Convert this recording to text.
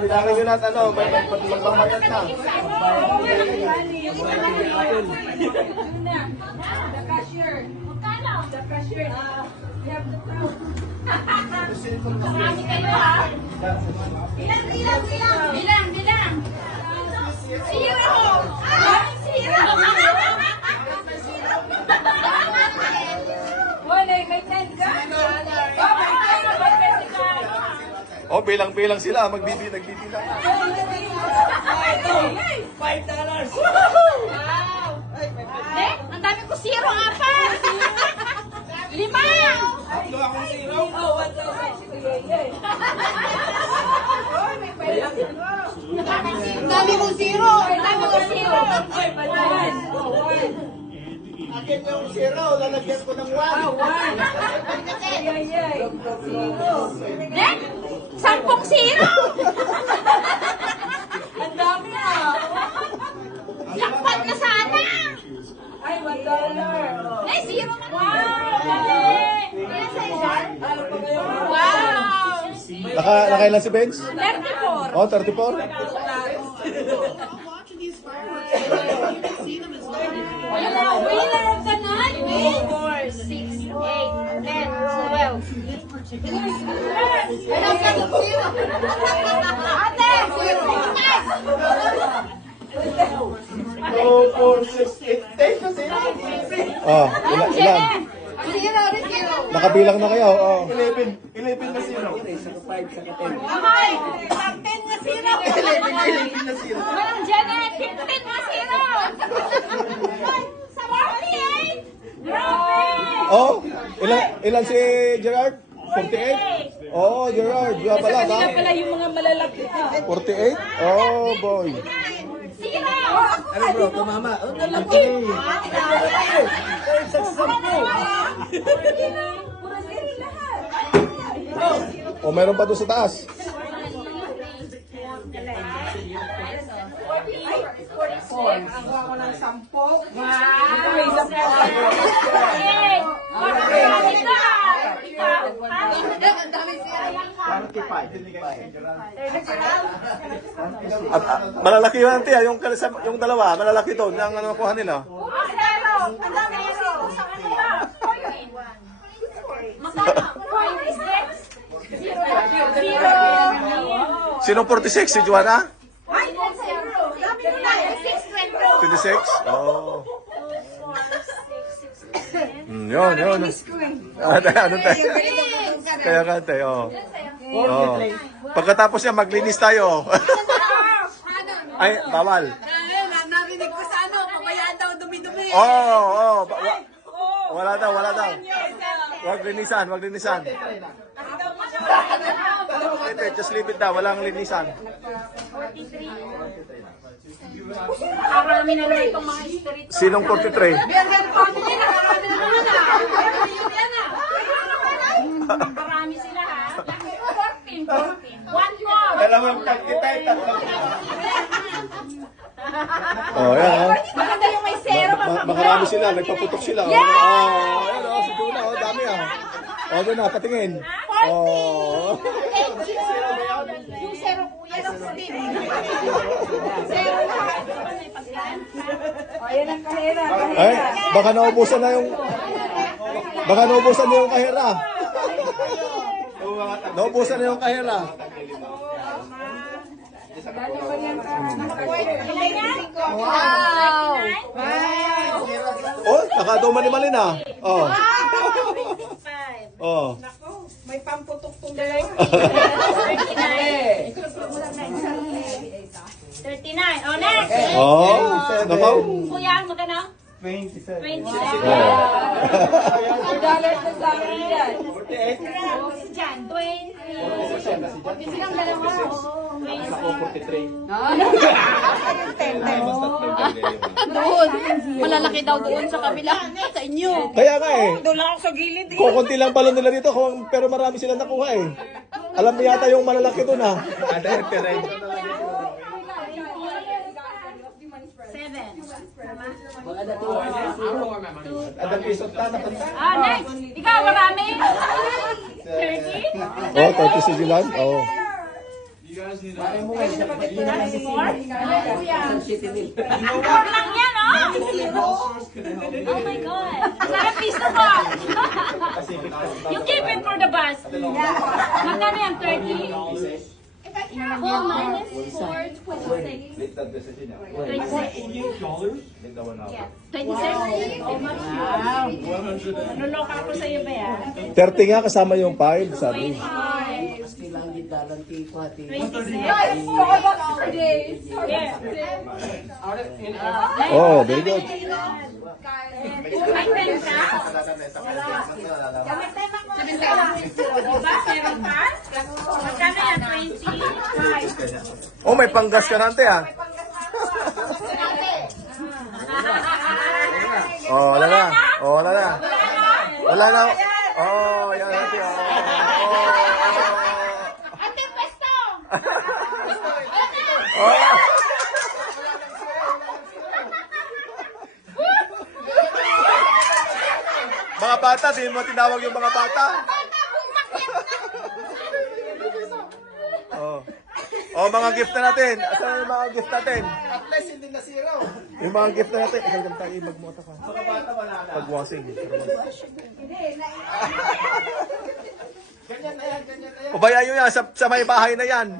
bilangin nyo natin ano, may magpamayat na. The cashier. The cashier. You have the proof. Marami kayo ha. Bilang. Zero. Zero. Wala, may 10 ka. Oh, bilang-bilang sila, nagbibilang. $5. Ang dami ko zero, 4. 5. Tatlo akong zero. Oh, 1,000. Ang dami ko zero. Ay, palawan. Akin yung zero, lalagyan ko ng 1. Nek, 10 zero. Ang dami Jackpot na sana. Ay, $1. Ay, zero na. Wow. Nakailan si Benz? 34. Oh, 34? Winner of the night. 4, 6, 8, 10, 12. Ate, 2, 4, 6, 8, 10 na zero. Oh, ilan? Nakabilang na kayo, oh. 11 na zero. Amay, 10 na zero. 11 na zero. Walang Janet, 15 na zero. 48. Grabe. Oh, ilan si Gerard? 48? Oh, Gerard, nga pala, ha? Pala yung mga malalaki. 48? Oh, boy. Zero. Ano bro, tumama. Puro zero lahat. Oh, meron pa doon sa taas. Malalaki yun, auntie, yung dalawa, malalaki to. Yung ano nakuha nila. Sinong 46? Si Juana? 26? Oh. Yun. Ano tayo? Kaya ka tayo. Oh. Pagkatapos yan, maglinis tayo. Ay, bawal. Narinig ko sa pabayaan daw dumi-dumi. Oh. Wala daw. Wag linisan. Just leave it daw, walang linisan. Marami na lang itong mga street. Sinong 43? Marami sila ha. 14. One more. Dalawang tagtitay, tatlong. Oh, yan oh. Maganda yung may zero. Makarami sila, nagpaputok sila. Oh, ayan oh, si Juna, oh, dami ah. Oh, doon na, patingin. Oh. Yung zero kuya ng Steve. Zero lahat. O, yan ang kahera. Ay, baka naubusan na yung kahera. Naubusan na yung kahera. Wow! Oh, nakaduma ni Malin ah. Oh. Oh. May pamputok tong dalawa. 39. Oh, next. Oh, nakaw. Kuya, magkano? 27. 27. $2 na sa akin yan. Si Jan, 20. Silang dalawa. Ako 43. Doon. Malalaki daw doon sa kabila. Sa inyo. Kaya nga eh. Doon lang ako sa gilid eh. Kukunti lang pala nila dito, pero marami silang nakuha eh. Alam mo yata yung malalaki doon ah. Ada pisot na nakanta. Next. Ikaw, marami? 30? Oh, 30 si Julan. Oh. Pork lang yan, oh! Oh my God. Sarap piso ko. You keep it for the bus. Magkano yan? 30? Oh, minus 4, 26. 26? Wow. Nanuloka ako sa iyo ba yan? 30 nga kasama yung 5, sabi. 26. Oh, very good. May pen ka? Diba? Meron ka? Magkano yan? 25? Oh, may panggas ka nante ah. Oh, wala na. Oh, wala na. Wala na. Oh, yan ate. Ate, pwesto! Oh. Mga bata, di mo tinawag yung mga bata. Oh. Oh, mga gift na natin. Asan yung mga gift natin? At least hindi na zero. Yung mga gift na natin. Isang ganda tayo magmota ka. Mga bata wala na. Pag-washing. Ganyan na yan, ganyan na yan. O baya nyo yan, sa may bahay na yan.